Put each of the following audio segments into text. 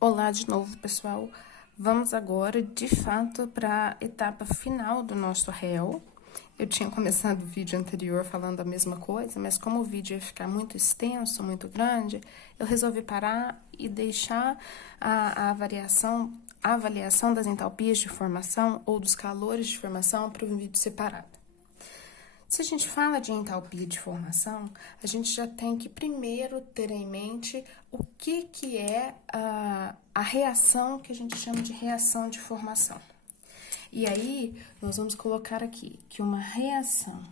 Olá de novo, pessoal. Vamos agora, de fato, para a etapa final do nosso réu. Eu tinha começado o vídeo anterior falando a mesma coisa, mas como o vídeo ia ficar muito extenso, muito grande, eu resolvi parar e deixar a avaliação das entalpias de formação ou dos calores de formação para um vídeo separado. Se a gente fala de entalpia de formação, a gente já tem que primeiro ter em mente o que é a reação que a gente chama de reação de formação. E aí, nós vamos colocar aqui que uma reação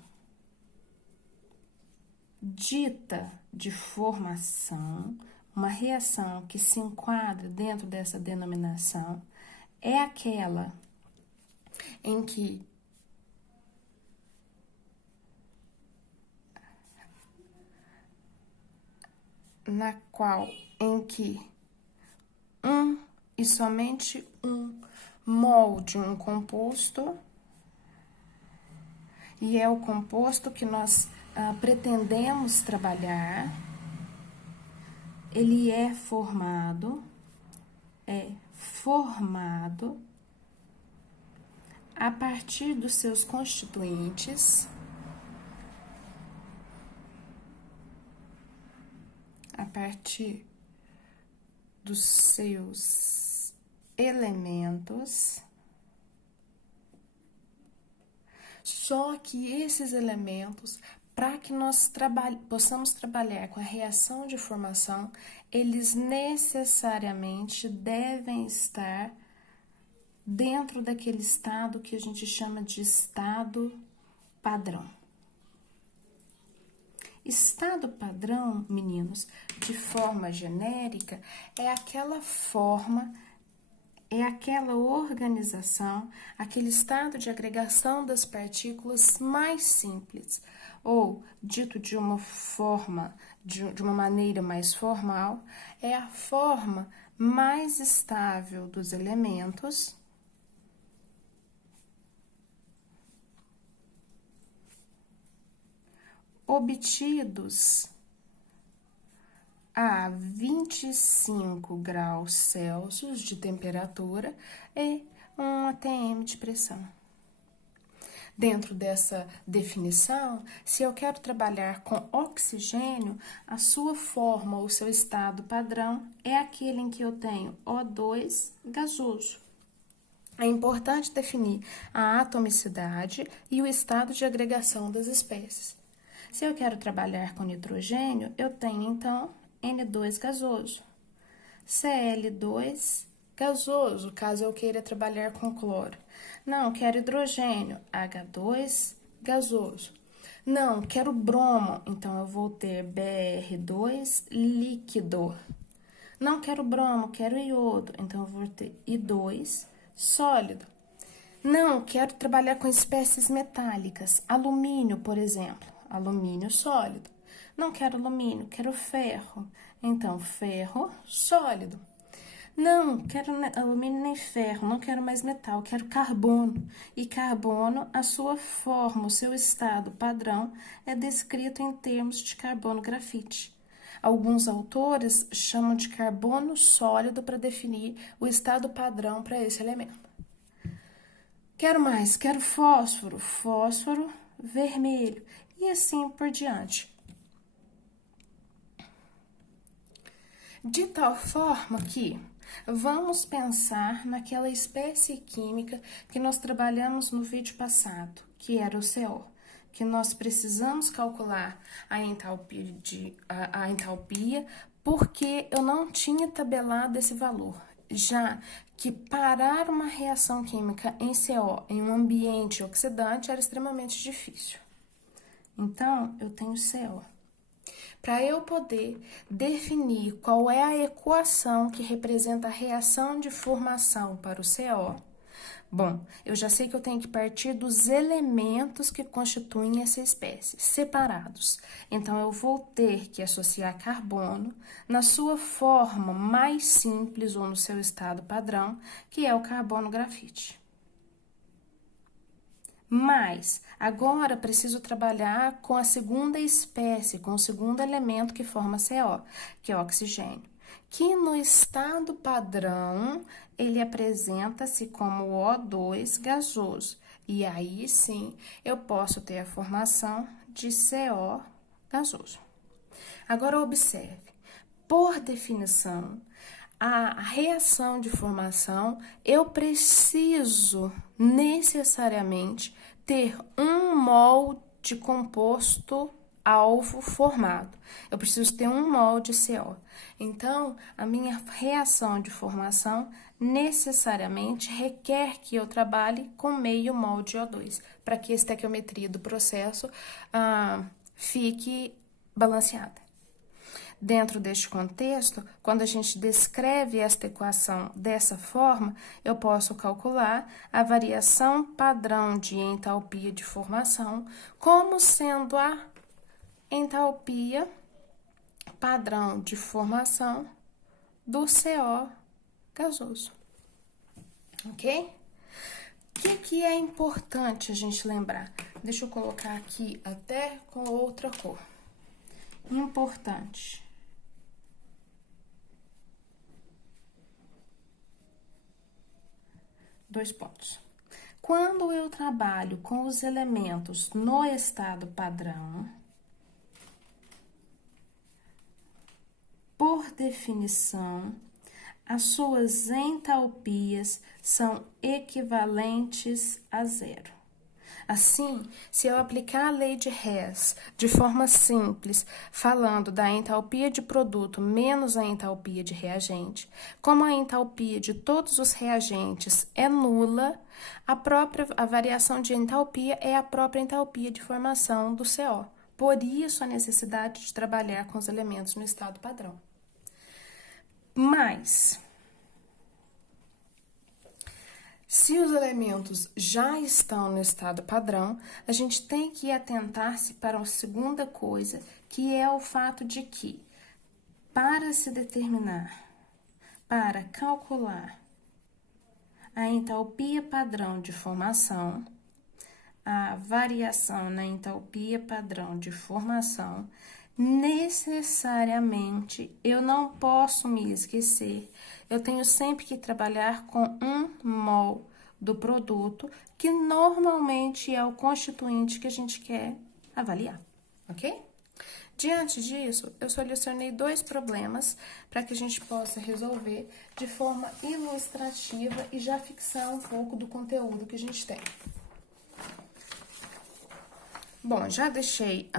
dita de formação, uma reação que se enquadra dentro dessa denominação, é aquela em que em que um e somente um molde um composto, e é o composto que nós pretendemos trabalhar, ele é formado a partir dos seus constituintes, a partir dos seus elementos, só que esses elementos, para que nós possamos trabalhar com a reação de formação, eles necessariamente devem estar dentro daquele estado que a gente chama de estado padrão. Estado padrão, meninos, de forma genérica, é aquela forma, é aquela organização, aquele estado de agregação das partículas mais simples, ou, dito de uma forma, de uma maneira mais formal, é a forma mais estável dos elementos obtidos a 25 graus Celsius de temperatura e 1 atm de pressão. Dentro dessa definição, se eu quero trabalhar com oxigênio, a sua forma ou seu estado padrão é aquele em que eu tenho O2 gasoso. É importante definir a atomicidade e o estado de agregação das espécies. Se eu quero trabalhar com nitrogênio, eu tenho, então, N2 gasoso, Cl2 gasoso, caso eu queira trabalhar com cloro. Não, quero hidrogênio, H2 gasoso. Não, quero bromo, então eu vou ter Br2 líquido. Não quero bromo, quero iodo, então eu vou ter I2 sólido. Não, quero trabalhar com espécies metálicas, alumínio, por exemplo, alumínio sólido. Não quero alumínio, quero ferro, então ferro sólido. Não, quero alumínio nem ferro, não quero mais metal, quero carbono. E carbono, a sua forma, o seu estado padrão é descrito em termos de carbono grafite. Alguns autores chamam de carbono sólido para definir o estado padrão para esse elemento. Quero mais, quero fósforo, fósforo vermelho e assim por diante. De tal forma que vamos pensar naquela espécie química que nós trabalhamos no vídeo passado, que era o CO, que nós precisamos calcular a entalpia porque eu não tinha tabelado esse valor, já que parar uma reação química em CO em um ambiente oxidante era extremamente difícil. Então, eu tenho CO. Para eu poder definir qual é a equação que representa a reação de formação para o CO, bom, eu já sei que eu tenho que partir dos elementos que constituem essa espécie, separados. Então, eu vou ter que associar carbono na sua forma mais simples ou no seu estado padrão, que é o carbono grafite. Mas, agora preciso trabalhar com a segunda espécie, com o segundo elemento que forma CO, que é o oxigênio. que no estado padrão ele apresenta-se como O2 gasoso. E aí sim eu posso ter a formação de CO gasoso. Agora observe, por definição, a reação de formação, eu preciso necessariamente ter 1 mol de composto alvo formado. Eu preciso ter 1 mol de CO. Então, a minha reação de formação necessariamente requer que eu trabalhe com meio mol de O2, para que a estequiometria do processo fique balanceada. Dentro deste contexto, quando a gente descreve esta equação dessa forma, eu posso calcular a variação padrão de entalpia de formação como sendo a entalpia padrão de formação do CO gasoso. Ok? O que é importante a gente lembrar? Deixa eu colocar aqui até com outra cor. Importante. Dois pontos. Quando eu trabalho com os elementos no estado padrão, por definição, as suas entalpias são equivalentes a zero. Assim, se eu aplicar a lei de Hess de forma simples, falando da entalpia de produto menos a entalpia de reagente, como a entalpia de todos os reagentes é nula, a variação de entalpia é a própria entalpia de formação do CO. Por isso, a necessidade de trabalhar com os elementos no estado padrão. Mas, se os elementos já estão no estado padrão, a gente tem que atentar-se para uma segunda coisa, que é o fato de que, para se determinar, para calcular a entalpia padrão de formação, a variação na entalpia padrão de formação, necessariamente eu não posso me esquecer. Eu tenho sempre que trabalhar com 1 mol do produto, que normalmente é o constituinte que a gente quer avaliar, ok? Diante disso, eu solucionei 2 problemas para que a gente possa resolver de forma ilustrativa e já fixar um pouco do conteúdo que a gente tem. Bom, já deixei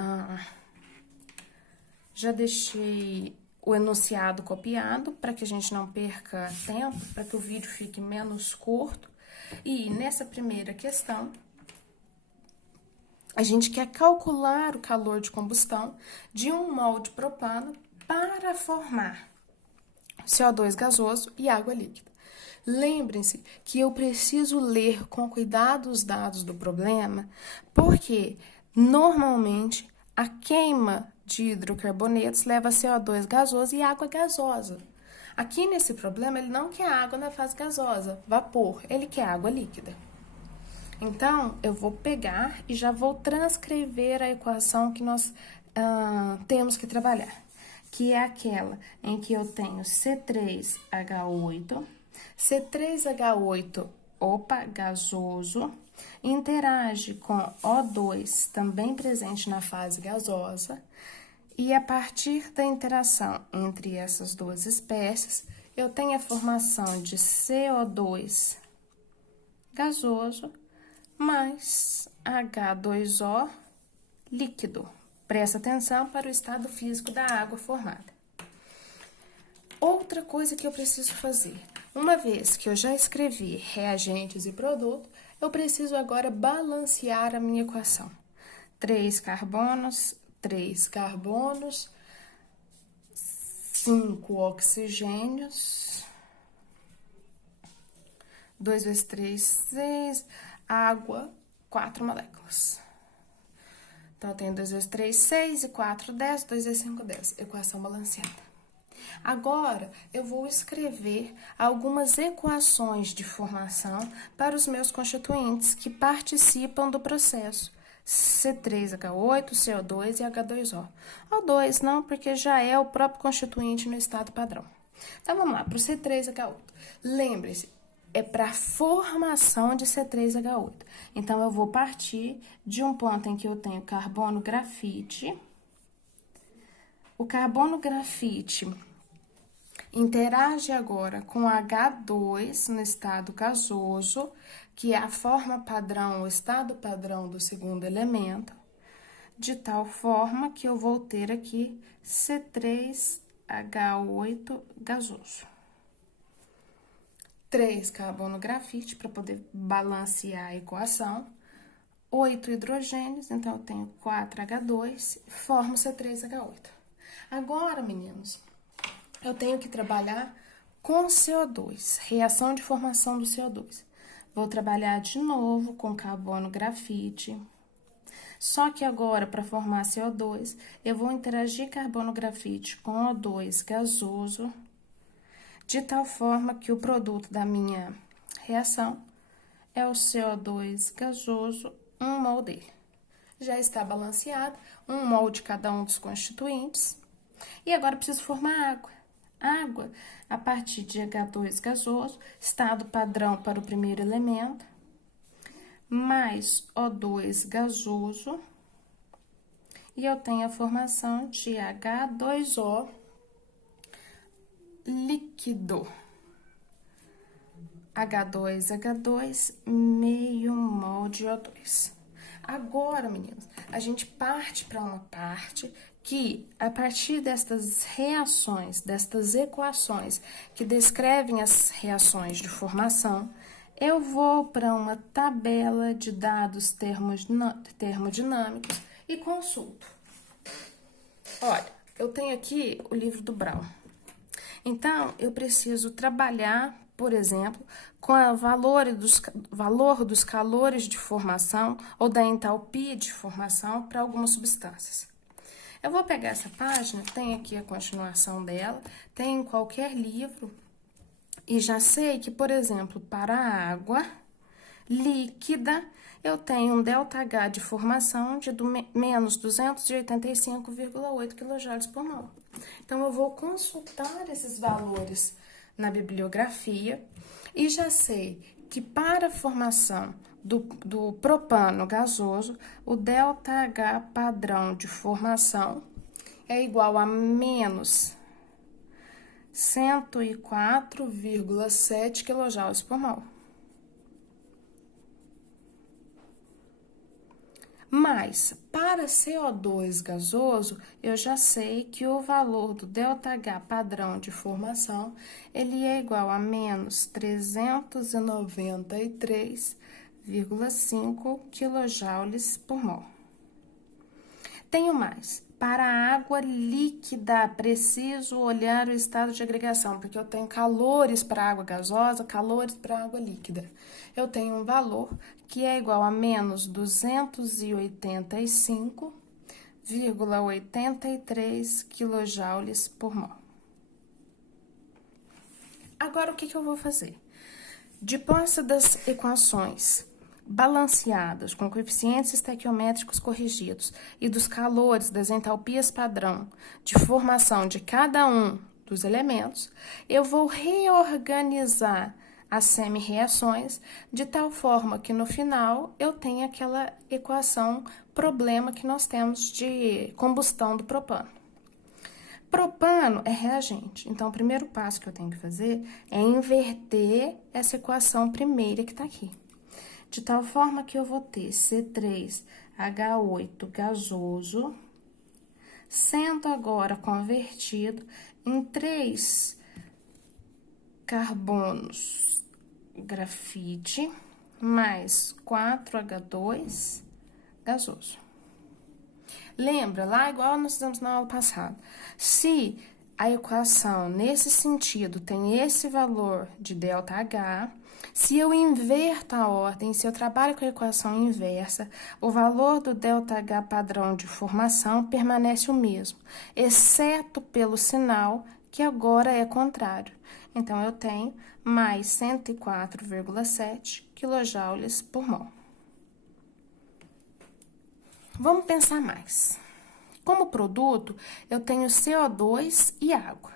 o enunciado copiado para que a gente não perca tempo, para que o vídeo fique menos curto. E nessa primeira questão, a gente quer calcular o calor de combustão de 1 mol de propano para formar CO2 gasoso e água líquida. Lembrem-se que eu preciso ler com cuidado os dados do problema, porque normalmente a queima de hidrocarbonetos leva CO2 gasoso e água gasosa. Aqui nesse problema, ele não quer água na fase gasosa, vapor, ele quer água líquida. Então, eu vou pegar e já vou transcrever a equação que nós temos que trabalhar, que é aquela em que eu tenho C3H8, C3H8, gasoso, interage com O2, também presente na fase gasosa, e a partir da interação entre essas duas espécies, eu tenho a formação de CO2 gasoso mais H2O líquido. Presta atenção para o estado físico da água formada. Outra coisa que eu preciso fazer, uma vez que eu já escrevi reagentes e produto, eu preciso agora balancear a minha equação. 3 carbonos, 5 oxigênios, 2 vezes 3, 6, água, 4 moléculas. Então, eu tenho 2 vezes 3, 6 e 4, 10, 2 vezes 5, 10. Equação balanceada. Agora, eu vou escrever algumas equações de formação para os meus constituintes que participam do processo. C3H8, CO2 e H2O. O2 não, porque já é o próprio constituinte no estado padrão. Então, vamos lá, para o C3H8. Lembre-se, é para formação de C3H8. Então, eu vou partir de um ponto em que eu tenho carbono grafite. O carbono grafite interage agora com H2 no estado gasoso, que é a forma padrão, o estado padrão do segundo elemento, de tal forma que eu vou ter aqui C3H8 gasoso. 3 carbono grafite para poder balancear a equação. 8 hidrogênios, então eu tenho 4H2, formo C3H8. Agora, meninos, eu tenho que trabalhar com CO2, reação de formação do CO2. Vou trabalhar de novo com carbono grafite. Só que agora, para formar CO2, eu vou interagir carbono grafite com O2 gasoso, de tal forma que o produto da minha reação é o CO2 gasoso, 1 mol dele. Já está balanceado, 1 mol de cada um dos constituintes. E agora eu preciso formar água. Água, a partir de H2 gasoso, estado padrão para o primeiro elemento, mais O2 gasoso, e eu tenho a formação de H2O líquido. H2, meio mol de O2. Agora, meninos, a gente parte para uma parte que, a partir destas reações, destas equações que descrevem as reações de formação, eu vou para uma tabela de dados termodinâmicos e consulto. Olha, eu tenho aqui o livro do Brown. Então, eu preciso trabalhar, por exemplo, com o valor dos calores de formação ou da entalpia de formação para algumas substâncias. Eu vou pegar essa página, tem aqui a continuação dela, tem em qualquer livro, e já sei que, por exemplo, para a água líquida, eu tenho um ΔH de formação de menos 285,8 kJ por mol. Então, eu vou consultar esses valores na bibliografia e já sei que para a formação do propano gasoso, o ΔH padrão de formação é igual a menos 104,7 kJ por mol. Mas, para CO2 gasoso, eu já sei que o valor do ΔH padrão de formação, ele é igual a menos 393,5 kJ por mol. Tenho mais. Para a água líquida, preciso olhar o estado de agregação, porque eu tenho calores para a água gasosa, calores para a água líquida. Eu tenho um valor que é igual a menos 285,83 kJ por mol. Agora, o que eu vou fazer? De posse das equações balanceadas com coeficientes estequiométricos corrigidos e dos calores das entalpias padrão de formação de cada um dos elementos, eu vou reorganizar as semi-reações de tal forma que no final eu tenha aquela equação problema que nós temos de combustão do propano. Propano é reagente, então o primeiro passo que eu tenho que fazer é inverter essa equação primeira que está aqui. De tal forma que eu vou ter C3H8 gasoso, sendo agora convertido em 3 carbonos grafite mais 4H2 gasoso. Lembra, lá igual nós fizemos na aula passada, se a equação nesse sentido tem esse valor de ΔH, se eu inverto a ordem, se eu trabalho com a equação inversa, o valor do ΔH padrão de formação permanece o mesmo, exceto pelo sinal que agora é contrário. Então, eu tenho mais 104,7 kJ por mol. Vamos pensar mais. Como produto, eu tenho CO2 e água.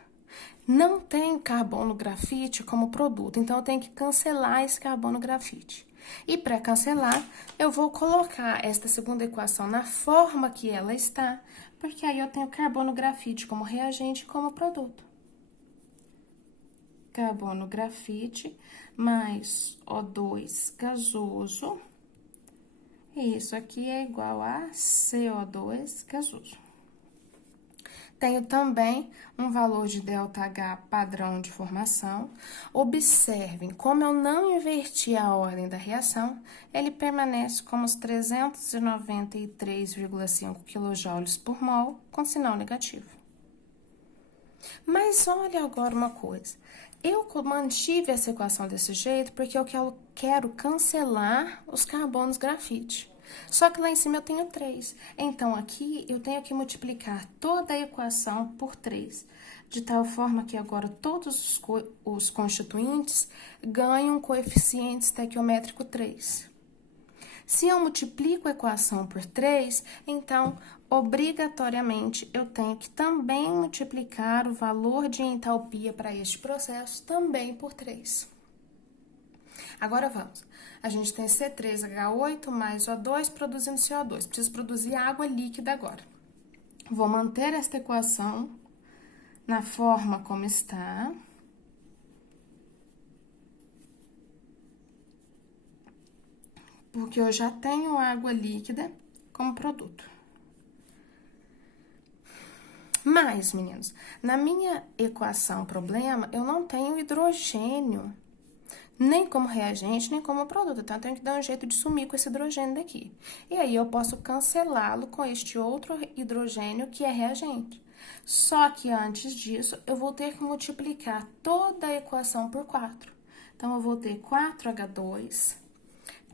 não tem carbono grafite como produto, então eu tenho que cancelar esse carbono grafite. E para cancelar, eu vou colocar esta segunda equação na forma que ela está, porque aí eu tenho carbono grafite como reagente e como produto. Carbono grafite mais O2 gasoso. E isso aqui é igual a CO2 gasoso. Tenho também um valor de ΔH padrão de formação. Observem, como eu não inverti a ordem da reação, ele permanece como os 393,5 kJ por mol, com sinal negativo. Mas olha agora uma coisa. Eu mantive essa equação desse jeito porque eu quero cancelar os carbonos grafite. Só que lá em cima eu tenho 3. Então, aqui eu tenho que multiplicar toda a equação por 3. De tal forma que agora todos os constituintes ganham um coeficiente estequiométrico 3. Se eu multiplico a equação por 3, então, obrigatoriamente, eu tenho que também multiplicar o valor de entalpia para este processo também por 3. Agora, vamos. A gente tem C3H8 mais O2 produzindo CO2. Preciso produzir água líquida agora. Vou manter esta equação na forma como está. Porque eu já tenho água líquida como produto. Mas, meninos, na minha equação problema, eu não tenho hidrogênio, nem como reagente, nem como produto. Então, eu tenho que dar um jeito de sumir com esse hidrogênio daqui. E aí, eu posso cancelá-lo com este outro hidrogênio que é reagente. Só que antes disso, eu vou ter que multiplicar toda a equação por 4. Então, eu vou ter 4H2,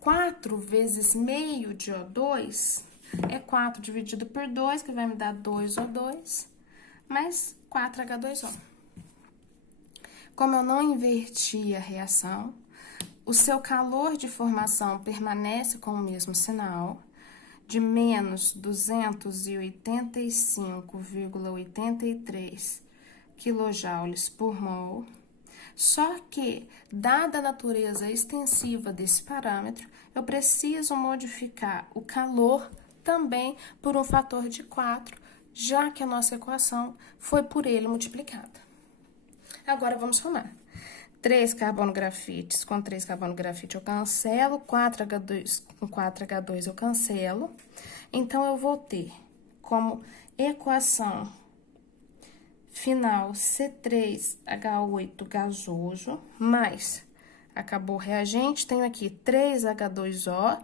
4 vezes meio de O2 é 4 dividido por 2, que vai me dar 2O2, mais 4H2O. Como eu não inverti a reação, o seu calor de formação permanece com o mesmo sinal, de menos 285,83 kJ por mol. Só que, dada a natureza extensiva desse parâmetro, eu preciso modificar o calor também por um fator de 4, já que a nossa equação foi por ele multiplicada. Agora, vamos somar. 3 carbono grafites com 3 carbono grafite eu cancelo, 4H2 com 4H2 eu cancelo. Então, eu vou ter como equação final C3H8 gasoso, mais, acabou o reagente, tenho aqui 3H2O,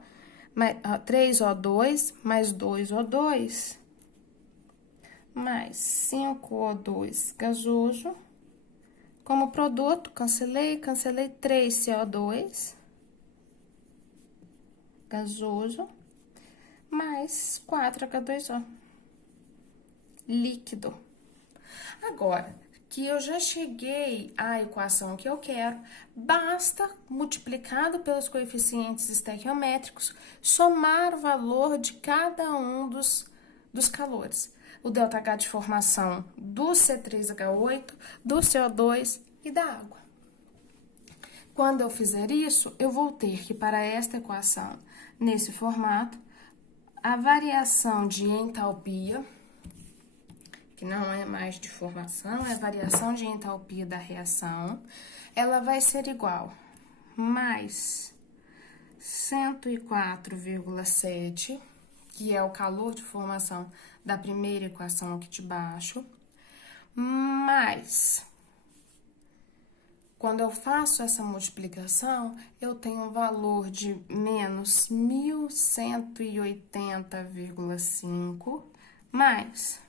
3O2 mais 2O2, mais 5O2 gasoso. Como produto, cancelei 3CO2 gasoso, mais 4H2O líquido. Agora, que eu já cheguei à equação que eu quero, basta, multiplicado pelos coeficientes estequiométricos, somar o valor de cada um dos calores. O ΔH de formação do C3H8, do CO2 e da água. Quando eu fizer isso, eu vou ter que, para esta equação, nesse formato, a variação de entalpia, que não é mais de formação, é a variação de entalpia da reação, ela vai ser igual mais 104,7, que é o calor de formação da primeira equação aqui de baixo, mais, quando eu faço essa multiplicação, eu tenho um valor de menos 1.180,5, mais,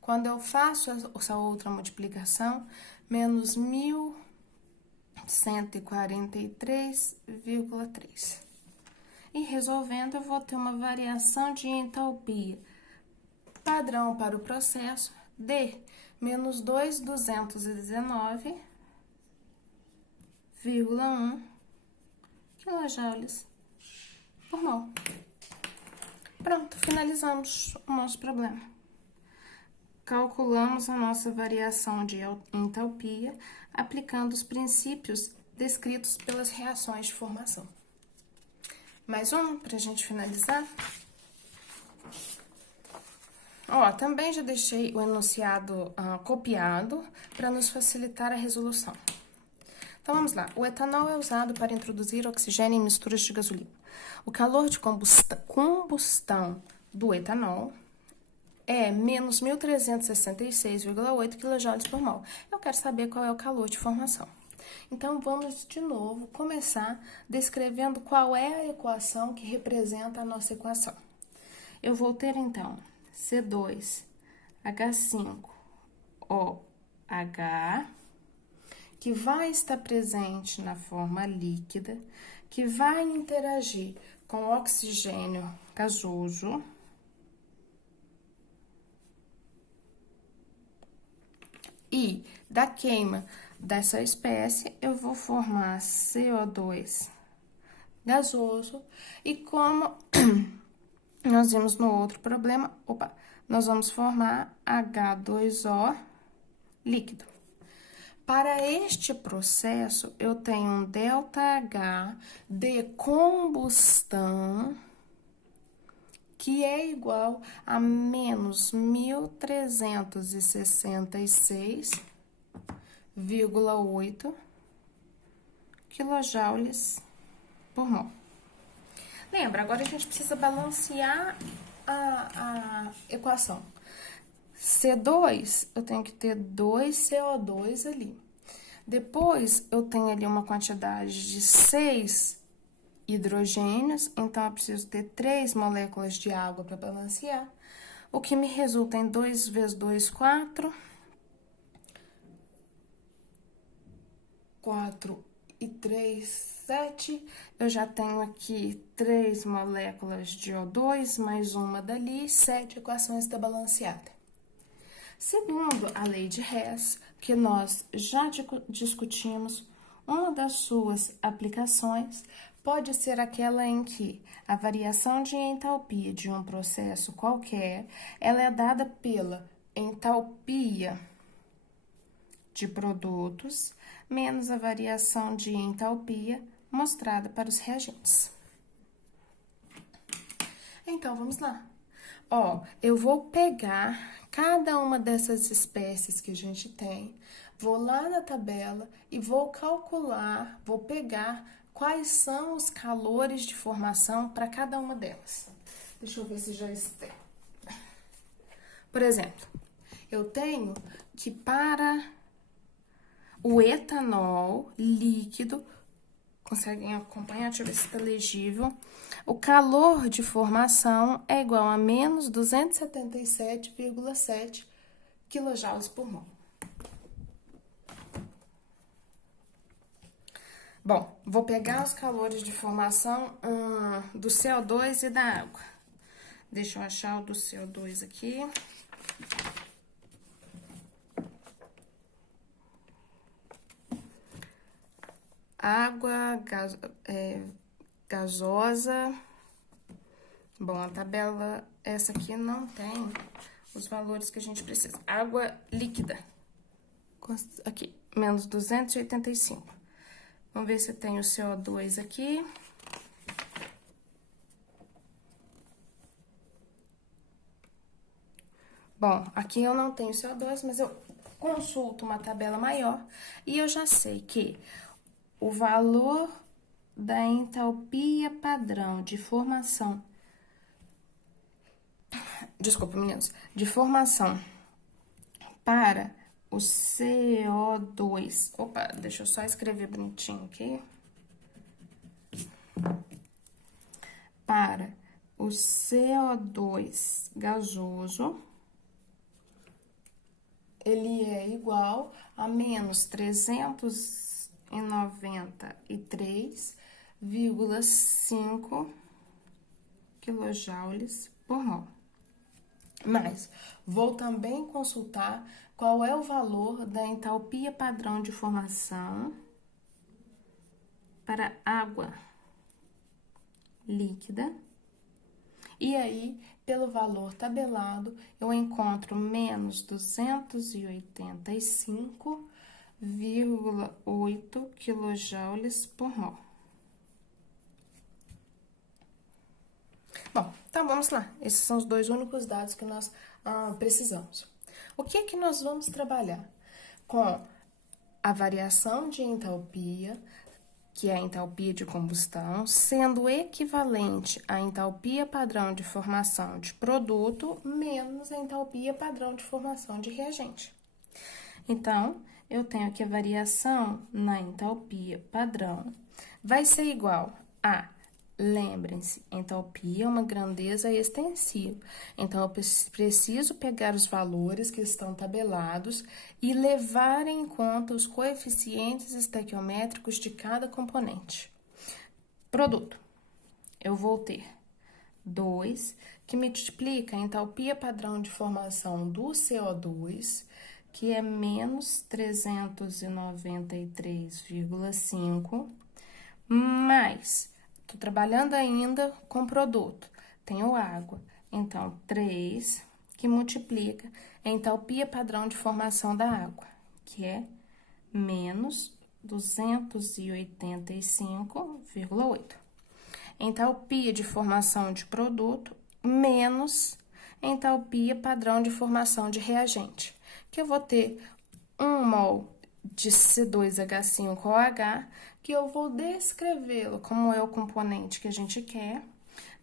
quando eu faço essa outra multiplicação, menos 1.143,3. E resolvendo, eu vou ter uma variação de entalpia padrão para o processo de menos 2.219,1 kJ por mol. Pronto, finalizamos o nosso problema. calculamos a nossa variação de entalpia aplicando os princípios descritos pelas reações de formação. Mais um para a gente finalizar. Ó, também já deixei o enunciado copiado para nos facilitar a resolução. Então, vamos lá. O etanol é usado para introduzir oxigênio em misturas de gasolina. O calor de combustão do etanol é menos 1.366,8 kJ por mol. Eu quero saber qual é o calor de formação. Então, vamos de novo começar descrevendo qual é a equação que representa a nossa equação. Eu vou ter, então, C2H5OH, que vai estar presente na forma líquida, que vai interagir com o oxigênio gasoso, e da queima dessa espécie, eu vou formar CO2 gasoso, e como nós vimos no outro problema, nós vamos formar H2O líquido. Para este processo, eu tenho um ΔH de combustão que é igual a menos 1.366,8 kJ por mol. Lembra, agora a gente precisa balancear a equação. C2, eu tenho que ter 2 CO2 ali. Depois, eu tenho ali uma quantidade de 6 hidrogênios, então eu preciso ter 3 moléculas de água para balancear, o que me resulta em 2 vezes 2, 4. 4 e 3, 7. Eu já tenho aqui 3 moléculas de O2, mais uma dali, 7 equações está balanceada. Segundo a lei de Hess, que nós já discutimos, uma das suas aplicações pode ser aquela em que a variação de entalpia de um processo qualquer, ela é dada pela entalpia de produtos menos a variação de entalpia mostrada para os reagentes. Então, vamos lá. Ó, eu vou pegar cada uma dessas espécies que a gente tem, vou lá na tabela e vou calcular, vou pegar quais são os calores de formação para cada uma delas. Deixa eu ver se já está. Por exemplo, eu tenho que para o etanol líquido, conseguem acompanhar? Deixa eu ver se está legível. O calor de formação é igual a menos 277,7 kJ por mol. Bom, vou pegar os calores de formação do CO2 e da água. Deixa eu achar o do CO2 aqui. Água gasosa. Bom, a tabela, essa aqui não tem os valores que a gente precisa. Água líquida. Aqui, menos 285. Vamos ver se tem o CO2 aqui. Bom, aqui eu não tenho CO2, mas eu consulto uma tabela maior e eu já sei que o valor da entalpia padrão de formação, desculpa, meninos, de formação para o CO2, deixa eu só escrever bonitinho aqui, para o CO2 gasoso, ele é igual a menos 393,5 kJ por mol. Mas vou também consultar qual é o valor da entalpia padrão de formação para água líquida E aí, pelo valor tabelado, eu encontro menos 285,8 kJ por mol. Bom, então vamos lá. Esses são os dois únicos dados que nós precisamos. O que é que nós vamos trabalhar? Com a variação de entalpia, que é a entalpia de combustão, sendo equivalente à entalpia padrão de formação de produto menos a entalpia padrão de formação de reagente. Então, eu tenho que a variação na entalpia padrão vai ser igual a, lembrem-se, entalpia é uma grandeza extensiva. Então, eu preciso pegar os valores que estão tabelados e levar em conta os coeficientes estequiométricos de cada componente. Produto, eu vou ter 2, que multiplica a entalpia padrão de formação do CO2, que é menos 393,5, mais, estou trabalhando ainda com produto, tenho água, então 3, que multiplica a entalpia padrão de formação da água, que é menos 285,8. Entalpia de formação de produto menos entalpia padrão de formação de reagente, que eu vou ter 1 mol de C2H5OH, que eu vou descrevê-lo como é o componente que a gente quer,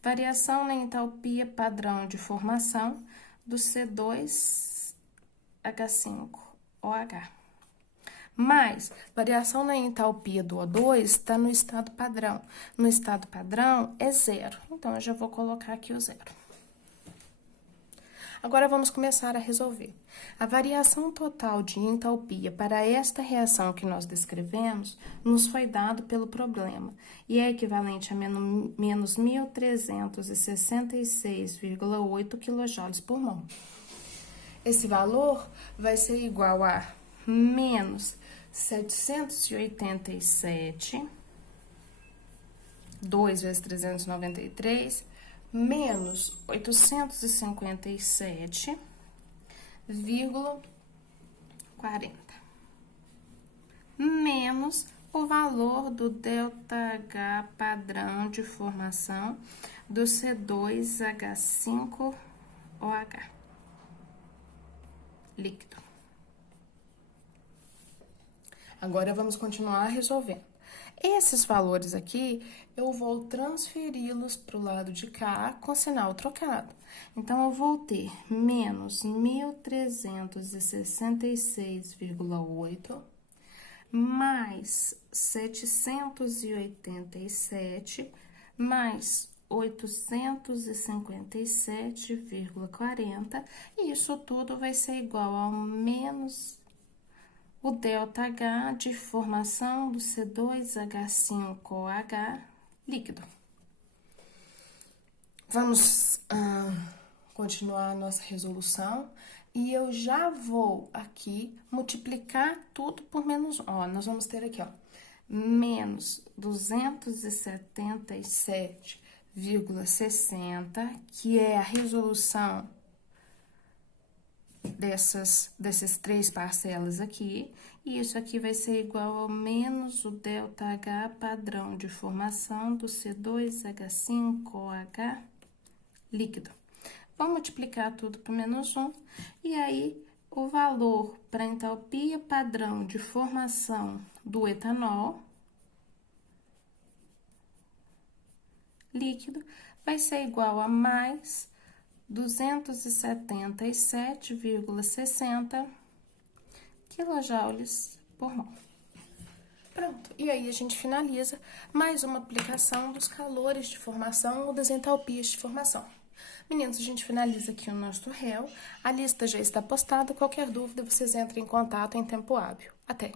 variação na entalpia padrão de formação do C2H5OH. Mas, variação na entalpia do O2 está no estado padrão. No estado padrão é 0, então eu já vou colocar aqui o 0. Agora, vamos começar a resolver. A variação total de entalpia para esta reação que nós descrevemos nos foi dado pelo problema e é equivalente a menos 1.366,8 kJ por mol. Esse valor vai ser igual a menos 787, 2 vezes 393, menos 857,40, menos o valor do ΔH padrão de formação do C2H5OH, líquido. Agora, vamos continuar resolvendo. Esses valores aqui, eu vou transferi-los para o lado de cá com sinal trocado. Então, eu vou ter menos 1.366,8 mais 787 mais 857,40, e isso tudo vai ser igual ao menos o ΔH de formação do C2H5OH líquido. Vamos continuar a nossa resolução e eu já vou aqui multiplicar tudo por menos 1. Nós vamos ter aqui, menos 277,60, que é a resolução dessas três parcelas aqui, e isso aqui vai ser igual ao menos o ΔH padrão de formação do C2H5OH líquido. Vamos multiplicar tudo por menos 1, e aí o valor para a entalpia padrão de formação do etanol líquido vai ser igual a mais 277,60 kJ por mol. Pronto, e aí a gente finaliza mais uma aplicação dos calores de formação ou das entalpias de formação. Meninos, a gente finaliza aqui o nosso réu. A lista já está postada. Qualquer dúvida, vocês entrem em contato em tempo hábil. Até!